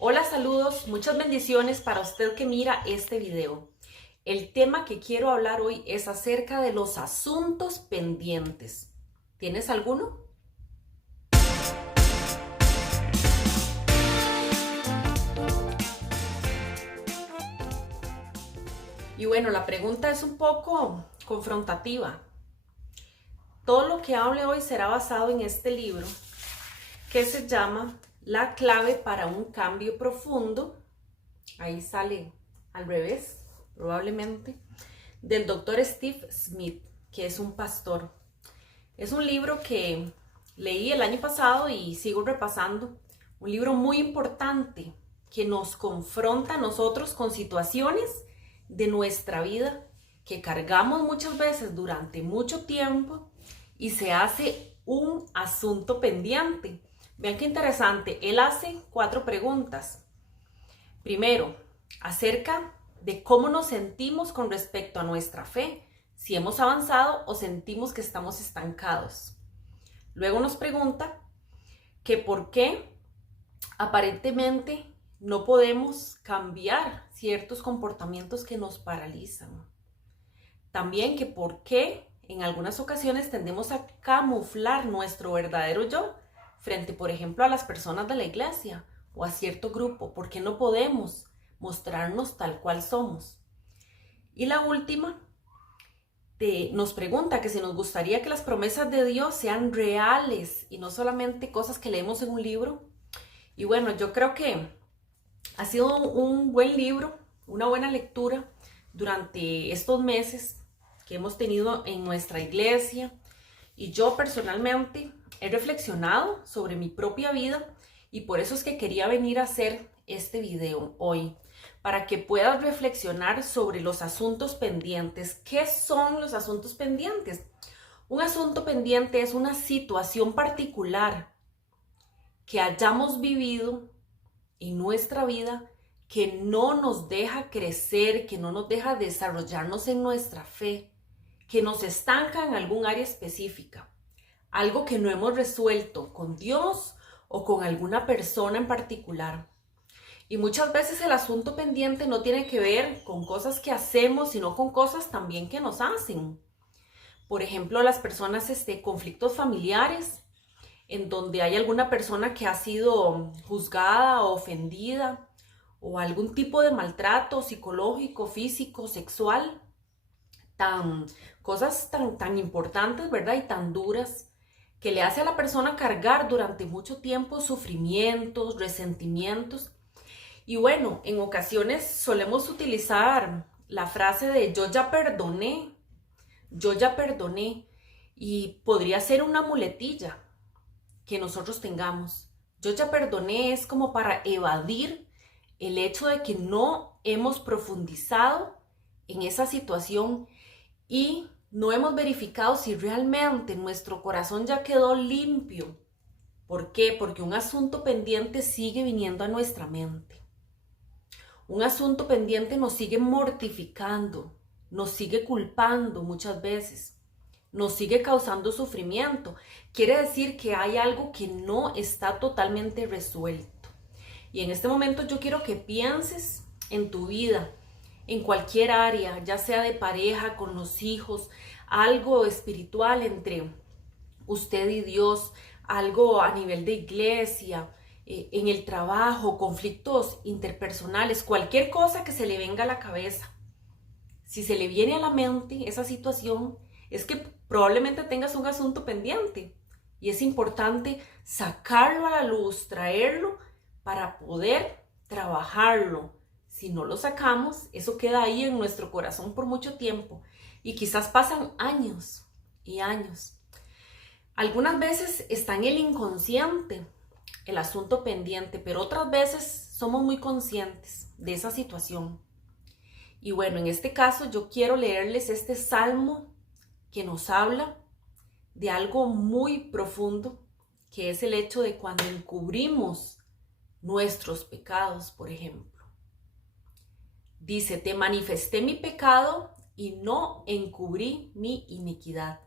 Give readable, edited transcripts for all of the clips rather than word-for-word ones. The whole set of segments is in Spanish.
Hola, saludos, muchas bendiciones para usted que mira este video. El tema que quiero hablar hoy es acerca de los asuntos pendientes. ¿Tienes alguno? Y bueno, la pregunta es un poco confrontativa. Todo lo que hable hoy será basado en este libro que se llama La clave para un cambio profundo. Ahí sale al revés, probablemente, del doctor Steve Smith, que es un pastor. Es un libro que leí el año pasado y sigo repasando. Un libro muy importante que nos confronta a nosotros con situaciones de nuestra vida que cargamos muchas veces durante mucho tiempo y se hace un asunto pendiente. Vean qué interesante. Él hace 4 preguntas. Primero, acerca de cómo nos sentimos con respecto a nuestra fe, si hemos avanzado o sentimos que estamos estancados. Luego nos pregunta que por qué aparentemente no podemos cambiar ciertos comportamientos que nos paralizan. También que por qué en algunas ocasiones tendemos a camuflar nuestro verdadero yo frente, por ejemplo, a las personas de la iglesia o a cierto grupo. ¿Por qué no podemos mostrarnos tal cual somos? Y la última nos pregunta que si nos gustaría que las promesas de Dios sean reales y no solamente cosas que leemos en un libro. Y bueno, yo creo que ha sido un buen libro, una buena lectura durante estos meses que hemos tenido en nuestra iglesia. Y yo personalmente he reflexionado sobre mi propia vida y por eso es que quería venir a hacer este video hoy, para que puedas reflexionar sobre los asuntos pendientes. ¿Qué son los asuntos pendientes? Un asunto pendiente es una situación particular que hayamos vivido en nuestra vida que no nos deja crecer, que no nos deja desarrollarnos en nuestra fe, que nos estanca en algún área específica, algo que no hemos resuelto con Dios o con alguna persona en particular. Y muchas veces el asunto pendiente no tiene que ver con cosas que hacemos, sino con cosas también que nos hacen. Por ejemplo, las personas, conflictos familiares, en donde hay alguna persona que ha sido juzgada o ofendida, o algún tipo de maltrato psicológico, físico, sexual, cosas tan importantes, ¿verdad? Y tan duras, que le hace a la persona cargar durante mucho tiempo sufrimientos, resentimientos. Y bueno, en ocasiones solemos utilizar la frase de yo ya perdoné, y podría ser una muletilla que nosotros tengamos. Yo ya perdoné es como para evadir el hecho de que no hemos profundizado en esa situación y no hemos verificado si realmente nuestro corazón ya quedó limpio. ¿Por qué? Porque un asunto pendiente sigue viniendo a nuestra mente. Un asunto pendiente nos sigue mortificando, nos sigue culpando muchas veces, nos sigue causando sufrimiento. Quiere decir que hay algo que no está totalmente resuelto. Y en este momento yo quiero que pienses en tu vida, en cualquier área, ya sea de pareja, con los hijos, algo espiritual entre usted y Dios, algo a nivel de iglesia, en el trabajo, conflictos interpersonales, cualquier cosa que se le venga a la cabeza. Si se le viene a la mente esa situación, es que probablemente tengas un asunto pendiente y es importante sacarlo a la luz, traerlo para poder trabajarlo. Si no lo sacamos, eso queda ahí en nuestro corazón por mucho tiempo y quizás pasan años y años. Algunas veces está en el inconsciente el asunto pendiente, pero otras veces somos muy conscientes de esa situación. Y bueno, en este caso yo quiero leerles este salmo que nos habla de algo muy profundo, que es el hecho de cuando encubrimos nuestros pecados, por ejemplo. Dice, te manifesté mi pecado y no encubrí mi iniquidad.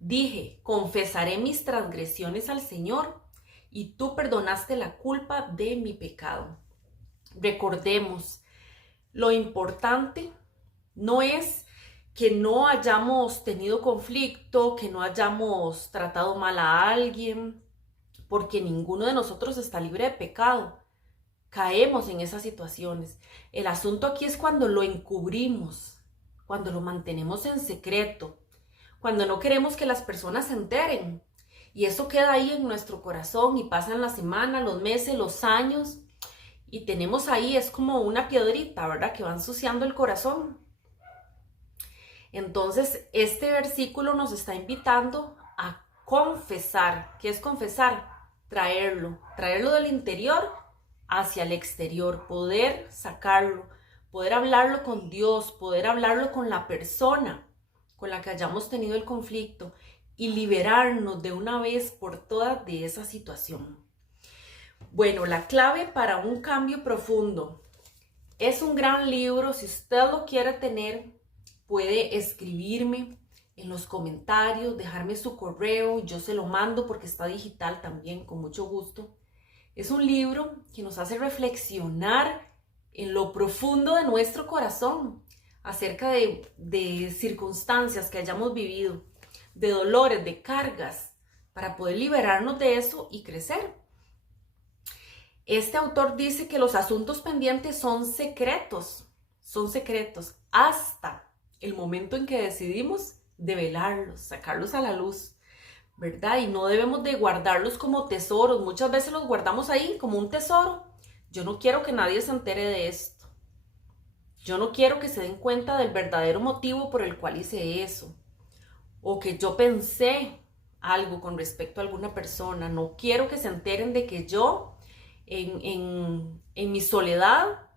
Dije, confesaré mis transgresiones al Señor y tú perdonaste la culpa de mi pecado. Recordemos, lo importante no es que no hayamos tenido conflicto, que no hayamos tratado mal a alguien, porque ninguno de nosotros está libre de pecado. Caemos en esas situaciones. El asunto aquí es cuando lo encubrimos, cuando lo mantenemos en secreto, cuando no queremos que las personas se enteren. Y eso queda ahí en nuestro corazón y pasan las semanas, los meses, los años. Y tenemos ahí, es como una piedrita, ¿verdad? Que va ensuciando el corazón. Entonces, este versículo nos está invitando a confesar. ¿Qué es confesar? Traerlo del interior hacia el exterior, poder sacarlo, poder hablarlo con Dios, poder hablarlo con la persona con la que hayamos tenido el conflicto y liberarnos de una vez por todas de esa situación. Bueno, la clave para un cambio profundo. Es un gran libro, si usted lo quiere tener, puede escribirme en los comentarios, dejarme su correo, yo se lo mando porque está digital también, con mucho gusto. Es un libro que nos hace reflexionar en lo profundo de nuestro corazón, acerca de circunstancias que hayamos vivido, de dolores, de cargas, para poder liberarnos de eso y crecer. Este autor dice que los asuntos pendientes son secretos hasta el momento en que decidimos develarlos, sacarlos a la luz, ¿verdad? Y no debemos de guardarlos como tesoros. Muchas veces los guardamos ahí como un tesoro. Yo no quiero que nadie se entere de esto. Yo no quiero que se den cuenta del verdadero motivo por el cual hice eso. O que yo pensé algo con respecto a alguna persona. No quiero que se enteren de que yo en mi soledad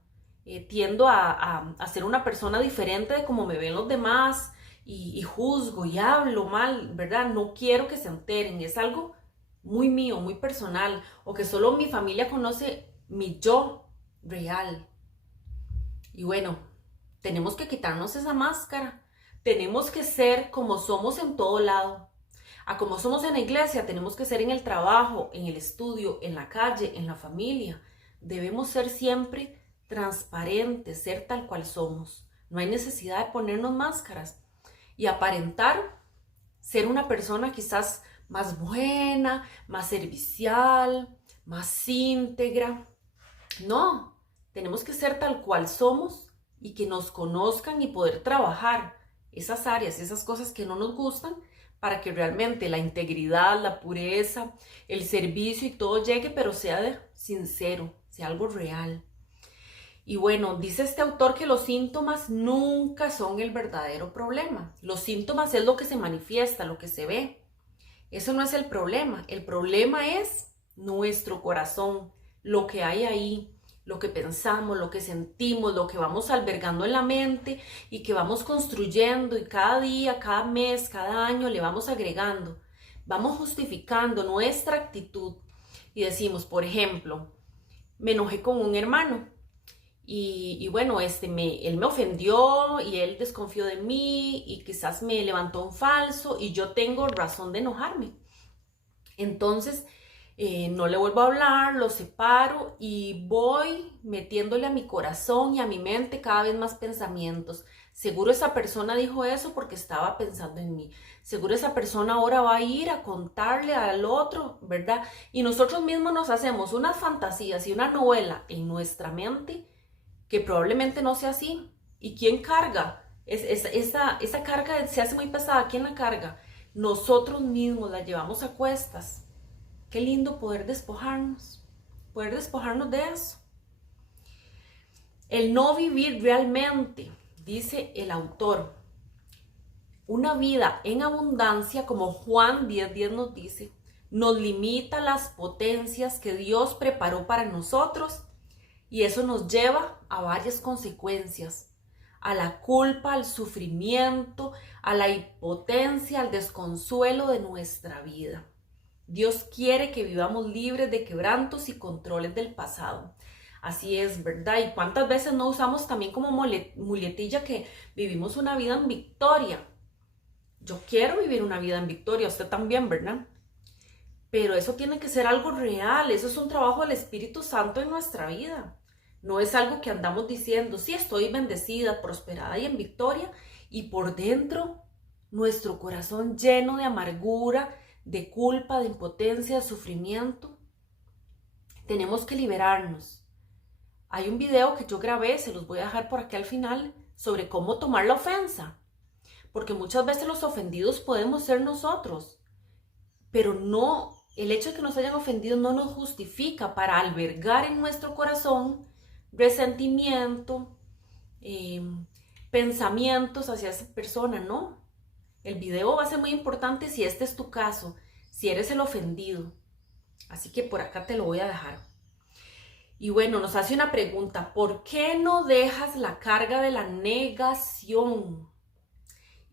tiendo a ser una persona diferente de como me ven los demás y juzgo y hablo mal, ¿verdad? No quiero que se enteren, es algo muy mío, muy personal, o que solo mi familia conoce mi yo real. Y bueno, tenemos que quitarnos esa máscara, tenemos que ser como somos en todo lado. A como somos en la iglesia, tenemos que ser en el trabajo, en el estudio, en la calle, en la familia. Debemos ser siempre transparentes, ser tal cual somos. No hay necesidad de ponernos máscaras y aparentar ser una persona quizás más buena, más servicial, más íntegra. No, tenemos que ser tal cual somos y que nos conozcan y poder trabajar esas áreas, esas cosas que no nos gustan, para que realmente la integridad, la pureza, el servicio y todo llegue, pero sea sincero, sea algo real. Y bueno, dice este autor que los síntomas nunca son el verdadero problema. Los síntomas es lo que se manifiesta, lo que se ve. Eso no es el problema es nuestro corazón, lo que hay ahí, lo que pensamos, lo que sentimos, lo que vamos albergando en la mente y que vamos construyendo y cada día, cada mes, cada año le vamos agregando. Vamos justificando nuestra actitud y decimos, por ejemplo, me enojé con un hermano y bueno, él me ofendió y él desconfió de mí y quizás me levantó un falso y yo tengo razón de enojarme. Entonces, no le vuelvo a hablar, lo separo y voy metiéndole a mi corazón y a mi mente cada vez más pensamientos. Seguro esa persona dijo eso porque estaba pensando en mí. Seguro esa persona ahora va a ir a contarle al otro, ¿verdad? Y nosotros mismos nos hacemos unas fantasías y una novela en nuestra mente que probablemente no sea así. ¿Y quién carga? Esa carga se hace muy pesada. ¿Quién la carga? Nosotros mismos la llevamos a cuestas. Qué lindo poder despojarnos de eso. El no vivir realmente, dice el autor, una vida en abundancia, como Juan 10:10 nos dice, nos limita las potencias que Dios preparó para nosotros y eso nos lleva a varias consecuencias, a la culpa, al sufrimiento, a la impotencia, al desconsuelo de nuestra vida. Dios quiere que vivamos libres de quebrantos y controles del pasado. Así es, ¿verdad? Y cuántas veces no usamos también como muletilla que vivimos una vida en victoria. Yo quiero vivir una vida en victoria, usted también, ¿verdad? Pero eso tiene que ser algo real, eso es un trabajo del Espíritu Santo en nuestra vida. No es algo que andamos diciendo, sí, estoy bendecida, prosperada y en victoria, y por dentro nuestro corazón lleno de amargura, de culpa, de impotencia, de sufrimiento. Tenemos que liberarnos. Hay un video que yo grabé, se los voy a dejar por aquí al final, sobre cómo tomar la ofensa. Porque muchas veces los ofendidos podemos ser nosotros, pero no, el hecho de que nos hayan ofendido no nos justifica para albergar en nuestro corazón resentimiento, pensamientos hacia esa persona, ¿no? El video va a ser muy importante si este es tu caso, si eres el ofendido. Así que por acá te lo voy a dejar. Y bueno, nos hace una pregunta, ¿por qué no dejas la carga de la negación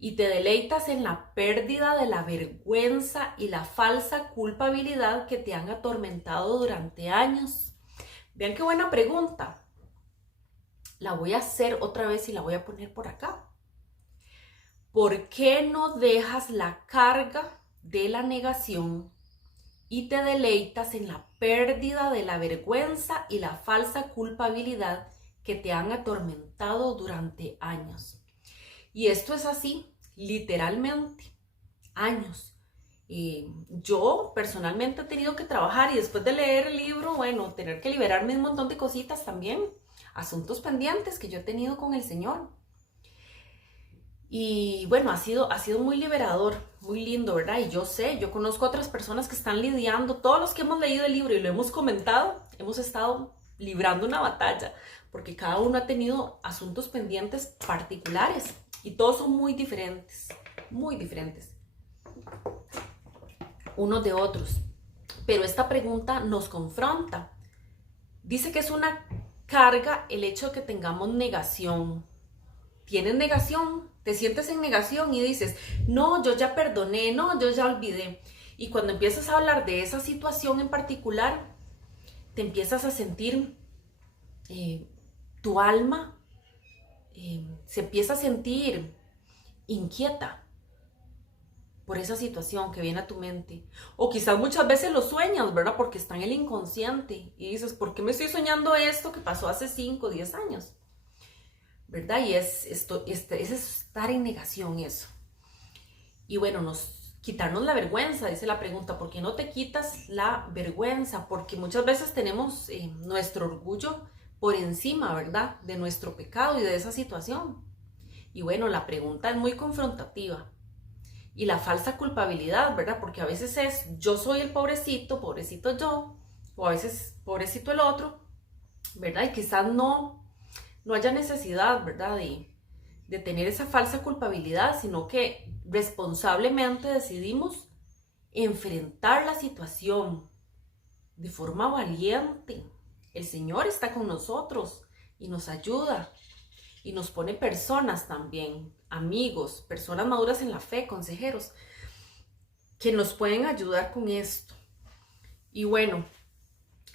y te deleitas en la pérdida de la vergüenza y la falsa culpabilidad que te han atormentado durante años? Vean qué buena pregunta. La voy a hacer otra vez y la voy a poner por acá. ¿Por qué no dejas la carga de la negación y te deleitas en la pérdida de la vergüenza y la falsa culpabilidad que te han atormentado durante años? Y esto es así, literalmente, años. Yo personalmente he tenido que trabajar y después de leer el libro, bueno, tener que liberarme un montón de cositas también, asuntos pendientes que yo he tenido con el Señor. Y bueno, ha sido muy liberador, muy lindo, ¿verdad? Y yo conozco a otras personas que están lidiando, todos los que hemos leído el libro y lo hemos comentado, hemos estado librando una batalla, porque cada uno ha tenido asuntos pendientes particulares y todos son muy diferentes unos de otros. Pero esta pregunta nos confronta. Dice que es una carga el hecho de que tengamos negación. ¿Tienes negación? Te sientes en negación y dices, no, yo ya perdoné, no, yo ya olvidé. Y cuando empiezas a hablar de esa situación en particular, te empiezas a sentir tu alma se empieza a sentir inquieta por esa situación que viene a tu mente. O quizás muchas veces lo sueñas, ¿verdad? Porque está en el inconsciente. Y dices, ¿por qué me estoy soñando esto que pasó hace 5 o 10 años? ¿Verdad? Y es estar en negación eso. Y bueno, quitarnos la vergüenza, dice la pregunta. ¿Por qué no te quitas la vergüenza? Porque muchas veces tenemos nuestro orgullo por encima, ¿verdad? De nuestro pecado y de esa situación. Y bueno, la pregunta es muy confrontativa. Y la falsa culpabilidad, ¿verdad? Porque a veces es, yo soy el pobrecito, pobrecito yo, o a veces pobrecito el otro, ¿verdad? Y quizás no haya necesidad, ¿verdad? De tener esa falsa culpabilidad, sino que responsablemente decidimos enfrentar la situación de forma valiente. El Señor está con nosotros y nos ayuda y nos pone personas también, amigos, personas maduras en la fe, consejeros, que nos pueden ayudar con esto. Y bueno,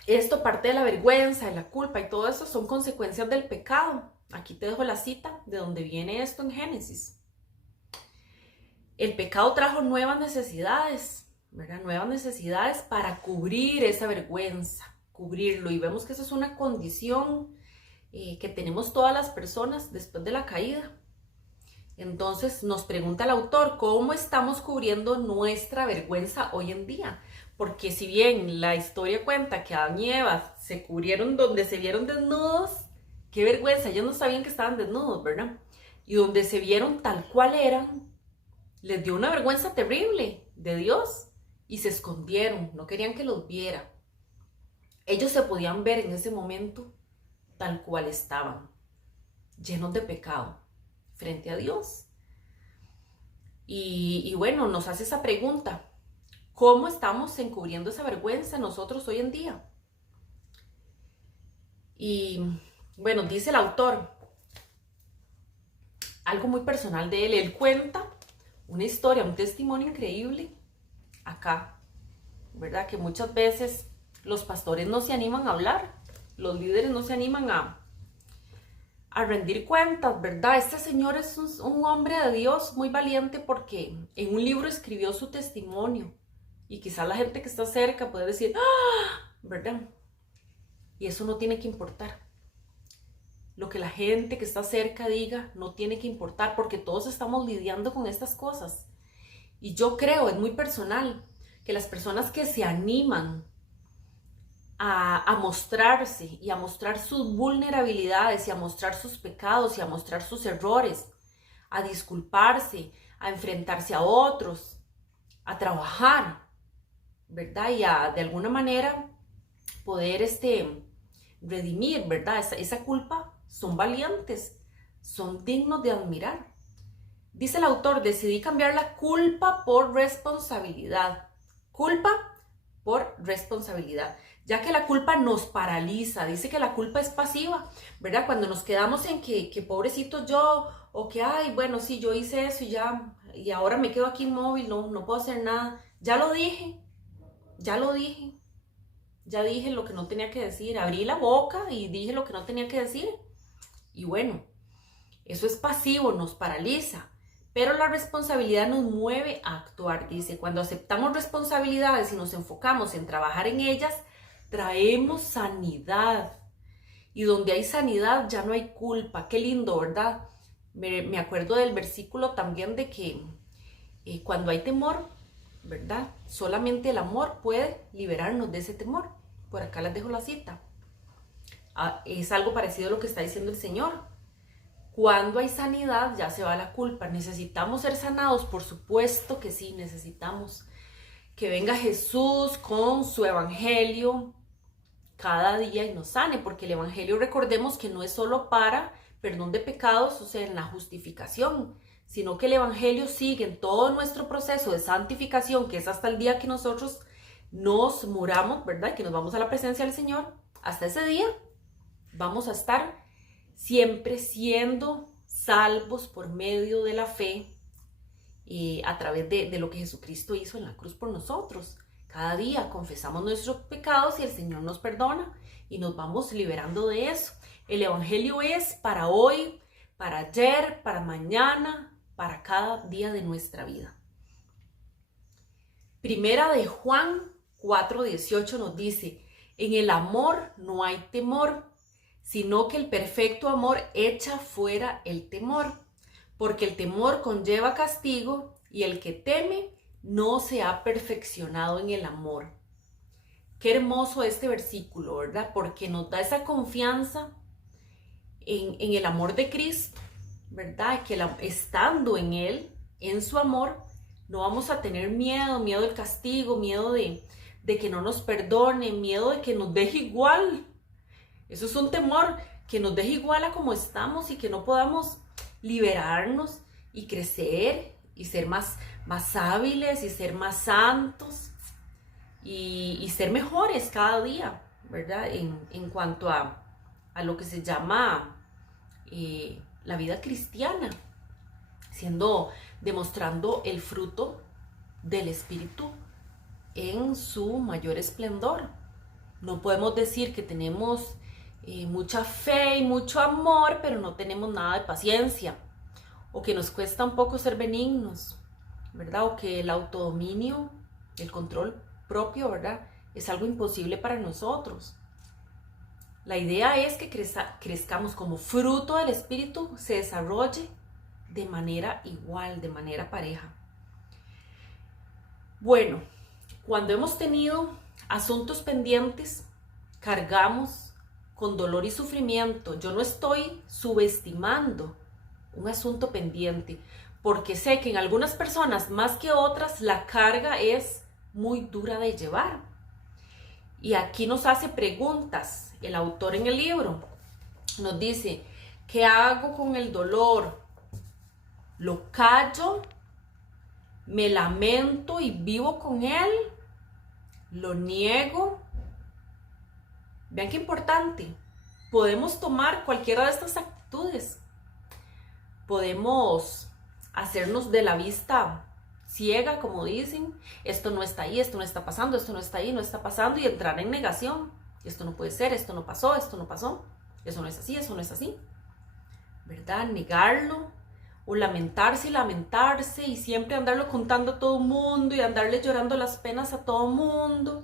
esto, parte de la vergüenza, de la culpa y todo eso, son consecuencias del pecado. Aquí te dejo la cita de donde viene esto en Génesis. El pecado trajo nuevas necesidades, ¿verdad? Nuevas necesidades para cubrir esa vergüenza, cubrirlo. Y vemos que eso es una condición que tenemos todas las personas después de la caída. Entonces nos pregunta el autor, ¿cómo estamos cubriendo nuestra vergüenza hoy en día? Porque si bien la historia cuenta que Adán y Eva se cubrieron donde se vieron desnudos, qué vergüenza, ellos no sabían que estaban desnudos, ¿verdad? Y donde se vieron tal cual eran, les dio una vergüenza terrible de Dios y se escondieron, no querían que los viera. Ellos se podían ver en ese momento tal cual estaban, llenos de pecado frente a Dios. Y bueno, nos hace esa pregunta, ¿cómo estamos encubriendo esa vergüenza nosotros hoy en día? Y bueno, dice el autor algo muy personal de él. Él cuenta una historia, un testimonio increíble acá, ¿verdad? Que muchas veces los pastores no se animan a hablar, los líderes no se animan a rendir cuentas, ¿verdad? Este señor es un hombre de Dios muy valiente porque en un libro escribió su testimonio y quizás la gente que está cerca puede decir, ¡ah! ¿Verdad? Y eso no tiene que importar. lo que la gente que está cerca diga, no tiene que importar, porque todos estamos lidiando con estas cosas. Y yo creo, es muy personal, que las personas que se animan a mostrarse y a mostrar sus vulnerabilidades y a mostrar sus pecados y a mostrar sus errores, a disculparse, a enfrentarse a otros, a trabajar, ¿verdad? Y a de alguna manera poder redimir, ¿verdad? Esa culpa, son valientes, son dignos de admirar. Dice el autor, decidí cambiar la culpa por responsabilidad. Culpa por responsabilidad, ya que la culpa nos paraliza. Dice que la culpa es pasiva, ¿verdad? Cuando nos quedamos en que pobrecito yo, o que, ay, bueno, sí, yo hice eso y ya, y ahora me quedo aquí inmóvil, no puedo hacer nada. Ya lo dije, ya dije lo que no tenía que decir, abrí la boca y dije lo que no tenía que decir. Y bueno, eso es pasivo, nos paraliza. Pero la responsabilidad nos mueve a actuar. Dice, cuando aceptamos responsabilidades y nos enfocamos en trabajar en ellas, traemos sanidad. Y donde hay sanidad ya no hay culpa. Qué lindo, ¿verdad? Me acuerdo del versículo también de que cuando hay temor, ¿verdad? Solamente el amor puede liberarnos de ese temor. Por acá les dejo la cita. Es algo parecido a lo que está diciendo el Señor. Cuando hay sanidad, ya se va la culpa. ¿Necesitamos ser sanados? Por supuesto que sí, necesitamos que venga Jesús con su evangelio cada día y nos sane, porque el evangelio, recordemos que no es solo para perdón de pecados, o sea, en la justificación, sino que el evangelio sigue en todo nuestro proceso de santificación, que es hasta el día que nosotros nos muramos, ¿verdad? Que nos vamos a la presencia del Señor. Hasta ese día vamos a estar siempre siendo salvos por medio de la fe a través de lo que Jesucristo hizo en la cruz por nosotros. Cada día confesamos nuestros pecados y el Señor nos perdona y nos vamos liberando de eso. El evangelio es para hoy, para ayer, para mañana, para cada día de nuestra vida. Primera de Juan 4:18 nos dice, en el amor no hay temor, sino que el perfecto amor echa fuera el temor, porque el temor conlleva castigo y el que teme no se ha perfeccionado en el amor. Qué hermoso este versículo, ¿verdad? Porque nos da esa confianza en el amor de Cristo, ¿verdad? Que estando en Él, en su amor, no vamos a tener miedo del castigo, miedo de que no nos perdone, miedo de que nos deje igual. Eso es un temor, que nos deje igual a como estamos y que no podamos liberarnos y crecer y ser más hábiles y ser más santos y ser mejores cada día, ¿verdad? En cuanto a lo que se llama la vida cristiana, demostrando el fruto del Espíritu en su mayor esplendor. No podemos decir que tenemos mucha fe y mucho amor, pero no tenemos nada de paciencia, o que nos cuesta un poco ser benignos, ¿verdad? O que el autodominio, el control propio, ¿verdad? Es algo imposible para nosotros. La idea es que crezcamos como fruto del Espíritu, se desarrolle de manera igual, de manera pareja. Bueno, cuando hemos tenido asuntos pendientes, cargamos con dolor y sufrimiento. Yo no estoy subestimando un asunto pendiente, porque sé que en algunas personas más que otras la carga es muy dura de llevar. Y aquí nos hace preguntas el autor en el libro. Nos dice, ¿qué hago con el dolor? ¿Lo callo? ¿Me lamento y vivo con él? ¿Lo niego? Vean qué importante. Podemos tomar cualquiera de estas actitudes. Podemos hacernos de la vista ciega, como dicen. Esto no está ahí, esto no está pasando, esto no está ahí, no está pasando, y entrar en negación. Esto no puede ser, esto no pasó, eso no es así, eso no es así. ¿Verdad? Negarlo o lamentarse y siempre andarlo contando a todo el mundo y andarle llorando las penas a todo el mundo.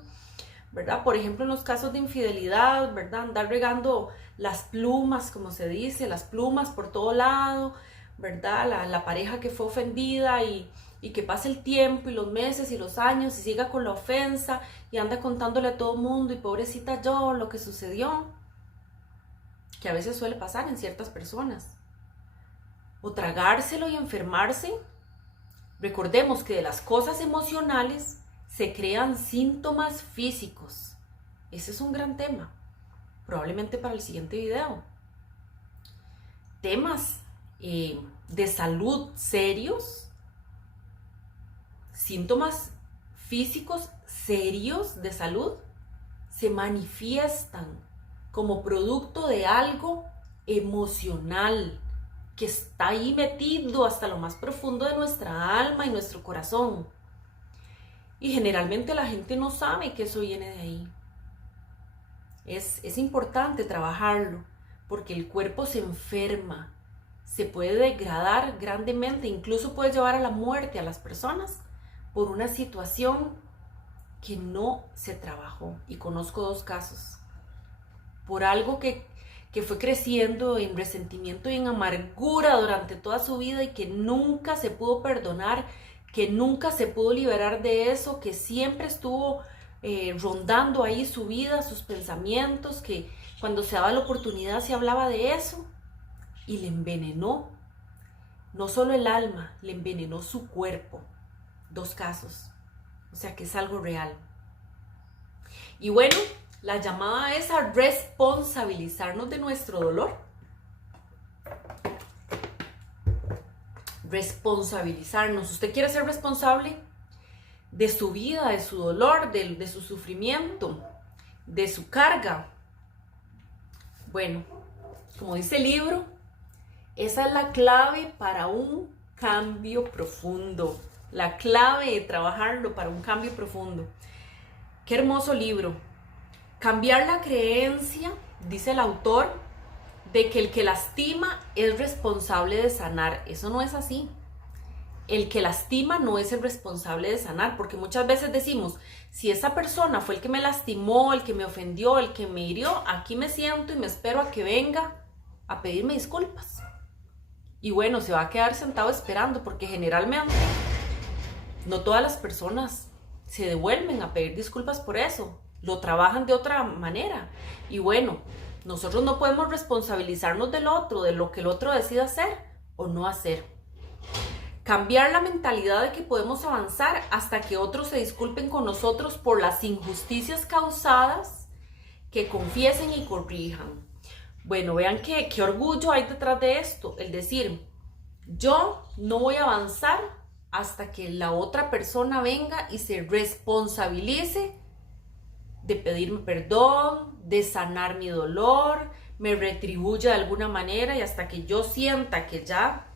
¿verdad? Por ejemplo, en los casos de infidelidad, ¿verdad? Andar regando las plumas, como se dice, las plumas por todo lado, ¿verdad? La pareja que fue ofendida y que pase el tiempo y los meses y los años y siga con la ofensa y anda contándole a todo el mundo y pobrecita yo lo que sucedió, que a veces suele pasar en ciertas personas. O tragárselo y enfermarse. Recordemos que de las cosas emocionales se crean síntomas físicos. Ese es un gran tema, probablemente para el siguiente video. Temas de salud serios, síntomas físicos serios de salud, se manifiestan como producto de algo emocional que está ahí metido hasta lo más profundo de nuestra alma y nuestro corazón. Y generalmente la gente no sabe que eso viene de ahí. Es importante trabajarlo porque el cuerpo se enferma, se puede degradar grandemente, incluso puede llevar a la muerte a las personas por una situación que no se trabajó. Y conozco 2 casos. Por algo que fue creciendo en resentimiento y en amargura durante toda su vida y que nunca se pudo perdonar, que nunca se pudo liberar de eso, que siempre estuvo rondando ahí su vida, sus pensamientos, que cuando se daba la oportunidad se hablaba de eso y le envenenó, no solo el alma, le envenenó su cuerpo. 2 casos, o sea que es algo real. Y bueno, la llamada es a responsabilizarnos de nuestro dolor. Responsabilizarnos. ¿Usted quiere ser responsable de su vida, de su dolor, de su sufrimiento, de su carga? Bueno, como dice el libro, esa es la clave para un cambio profundo. La clave de trabajarlo para un cambio profundo. Qué hermoso libro. Cambiar la creencia, dice el autor, de que el que lastima es responsable de sanar. Eso no es así. El que lastima no es el responsable de sanar, porque muchas veces decimos, si esa persona fue el que me lastimó, el que me ofendió, el que me hirió, aquí me siento y me espero a que venga a pedirme disculpas. Y bueno, se va a quedar sentado esperando, porque generalmente no todas las personas se devuelven a pedir disculpas por eso. Lo trabajan de otra manera. Y bueno, nosotros no podemos responsabilizarnos del otro, de lo que el otro decida hacer o no hacer. Cambiar la mentalidad de que podemos avanzar hasta que otros se disculpen con nosotros por las injusticias causadas, que confiesen y corrijan. Bueno, vean qué orgullo hay detrás de esto. El decir, yo no voy a avanzar hasta que la otra persona venga y se responsabilice de pedirme perdón, de sanar mi dolor, me retribuya de alguna manera, y hasta que yo sienta que ya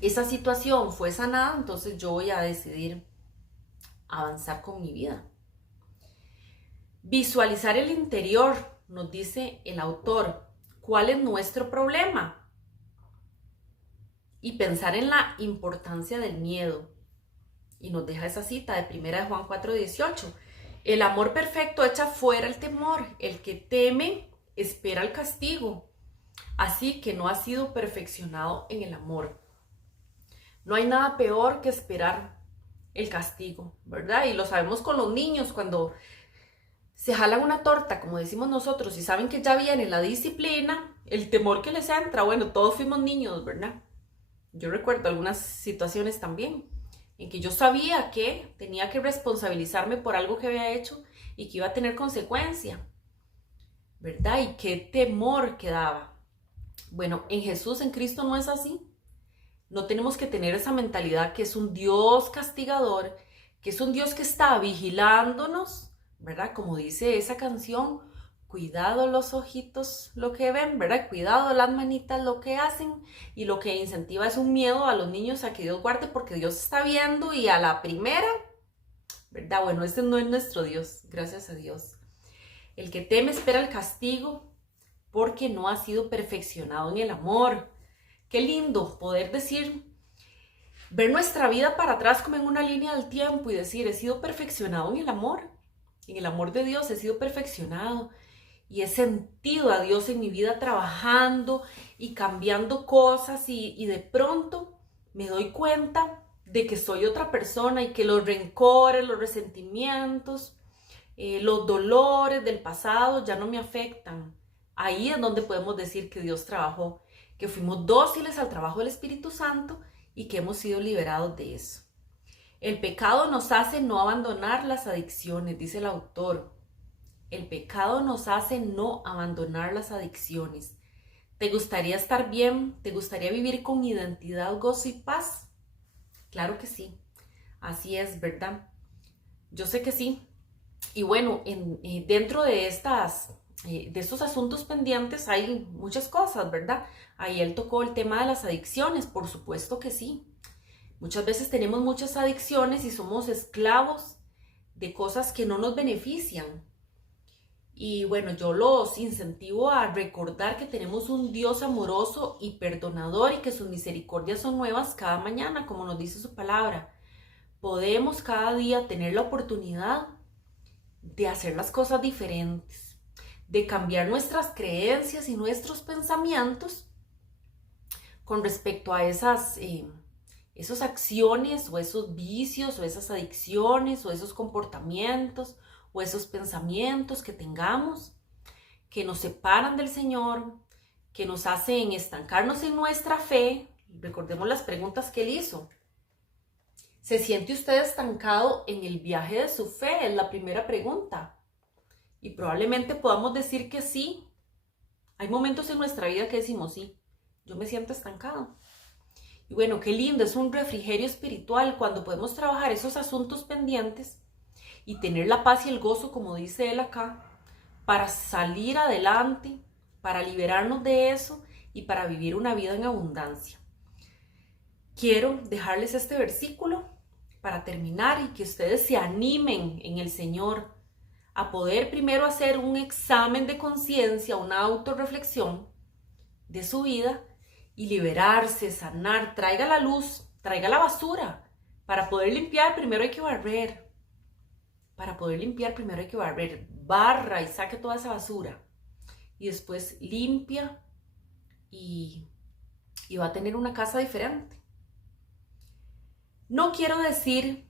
esa situación fue sanada, entonces yo voy a decidir avanzar con mi vida. Visualizar el interior, nos dice el autor, ¿cuál es nuestro problema? Y pensar en la importancia del miedo. Y nos deja esa cita de 1 Juan 4:18. El amor perfecto echa fuera el temor. El que teme espera el castigo. Así que no ha sido perfeccionado en el amor. No hay nada peor que esperar el castigo, ¿verdad? Y lo sabemos con los niños cuando se jalan una torta, como decimos nosotros, y saben que ya viene la disciplina, el temor que les entra. Bueno, todos fuimos niños, ¿verdad? Yo recuerdo algunas situaciones también en que yo sabía que tenía que responsabilizarme por algo que había hecho y que iba a tener consecuencia, ¿verdad? Y qué temor que daba. Bueno, en Jesús, en Cristo, no es así. No tenemos que tener esa mentalidad que es un Dios castigador, que es un Dios que está vigilándonos, ¿verdad? Como dice esa canción, cuidado los ojitos lo que ven, ¿verdad? Cuidado las manitas lo que hacen, y lo que incentiva es un miedo a los niños a que Dios guarde porque Dios está viendo y a la primera, ¿verdad? Bueno, este no es nuestro Dios, gracias a Dios. El que teme espera el castigo porque no ha sido perfeccionado en el amor. Qué lindo poder decir, ver nuestra vida para atrás como en una línea del tiempo y decir, he sido perfeccionado en el amor. en el amor de Dios he sido perfeccionado y he sentido a Dios en mi vida trabajando y cambiando cosas y de pronto me doy cuenta de que soy otra persona y que los rencores, los resentimientos, los dolores del pasado ya no me afectan. Ahí es donde podemos decir que Dios trabajó, que fuimos dóciles al trabajo del Espíritu Santo y que hemos sido liberados de eso. El pecado nos hace no abandonar las adicciones, dice el autor. El pecado nos hace no abandonar las adicciones. ¿Te gustaría estar bien? ¿Te gustaría vivir con identidad, gozo y paz? Claro que sí. Así es, ¿verdad? Yo sé que sí. Y bueno, dentro de estos asuntos pendientes hay muchas cosas, ¿verdad? Ahí él tocó el tema de las adicciones, por supuesto que sí. Muchas veces tenemos muchas adicciones y somos esclavos de cosas que no nos benefician. Y bueno, yo los incentivo a recordar que tenemos un Dios amoroso y perdonador y que sus misericordias son nuevas cada mañana, como nos dice su palabra. Podemos cada día tener la oportunidad de hacer las cosas diferentes, de cambiar nuestras creencias y nuestros pensamientos con respecto a esas acciones o esos vicios o esas adicciones o esos comportamientos o esos pensamientos que tengamos que nos separan del Señor, que nos hacen estancarnos en nuestra fe. Recordemos las preguntas que él hizo. ¿Se siente usted estancado en el viaje de su fe? Es la primera pregunta. Y probablemente podamos decir que sí. Hay momentos en nuestra vida que decimos sí, yo me siento estancado. Y bueno, qué lindo, es un refrigerio espiritual cuando podemos trabajar esos asuntos pendientes y tener la paz y el gozo, como dice él acá, para salir adelante, para liberarnos de eso y para vivir una vida en abundancia. Quiero dejarles este versículo para terminar y que ustedes se animen en el Señor a poder primero hacer un examen de conciencia, una autorreflexión de su vida y liberarse, sanar. Traiga la luz, traiga la basura. Para poder limpiar primero hay que barrer. Barra y saque toda esa basura. Y después limpia y va a tener una casa diferente. No quiero decir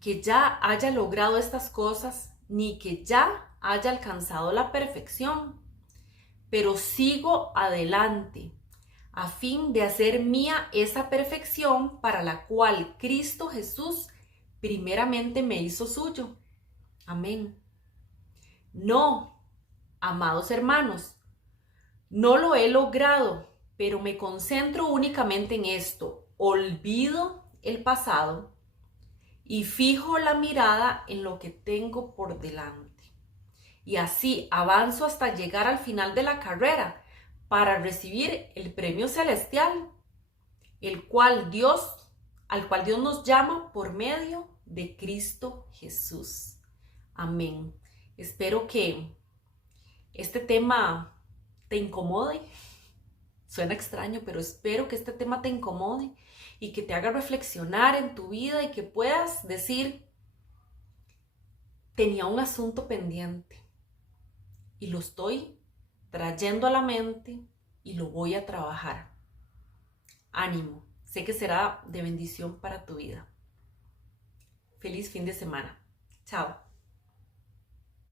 que ya haya logrado estas cosas ni que ya haya alcanzado la perfección, pero sigo adelante a fin de hacer mía esa perfección para la cual Cristo Jesús primeramente me hizo suyo. Amén. No, amados hermanos, no lo he logrado, pero me concentro únicamente en esto. Olvido el pasado y fijo la mirada en lo que tengo por delante. Y así avanzo hasta llegar al final de la carrera para recibir el premio celestial, al cual Dios nos llama por medio de Cristo Jesús. Amén. Espero que este tema te incomode. Suena extraño, pero espero que este tema te incomode y que te haga reflexionar en tu vida y que puedas decir, tenía un asunto pendiente y lo estoy trayendo a la mente y lo voy a trabajar. Ánimo, sé que será de bendición para tu vida. Feliz fin de semana. Chao.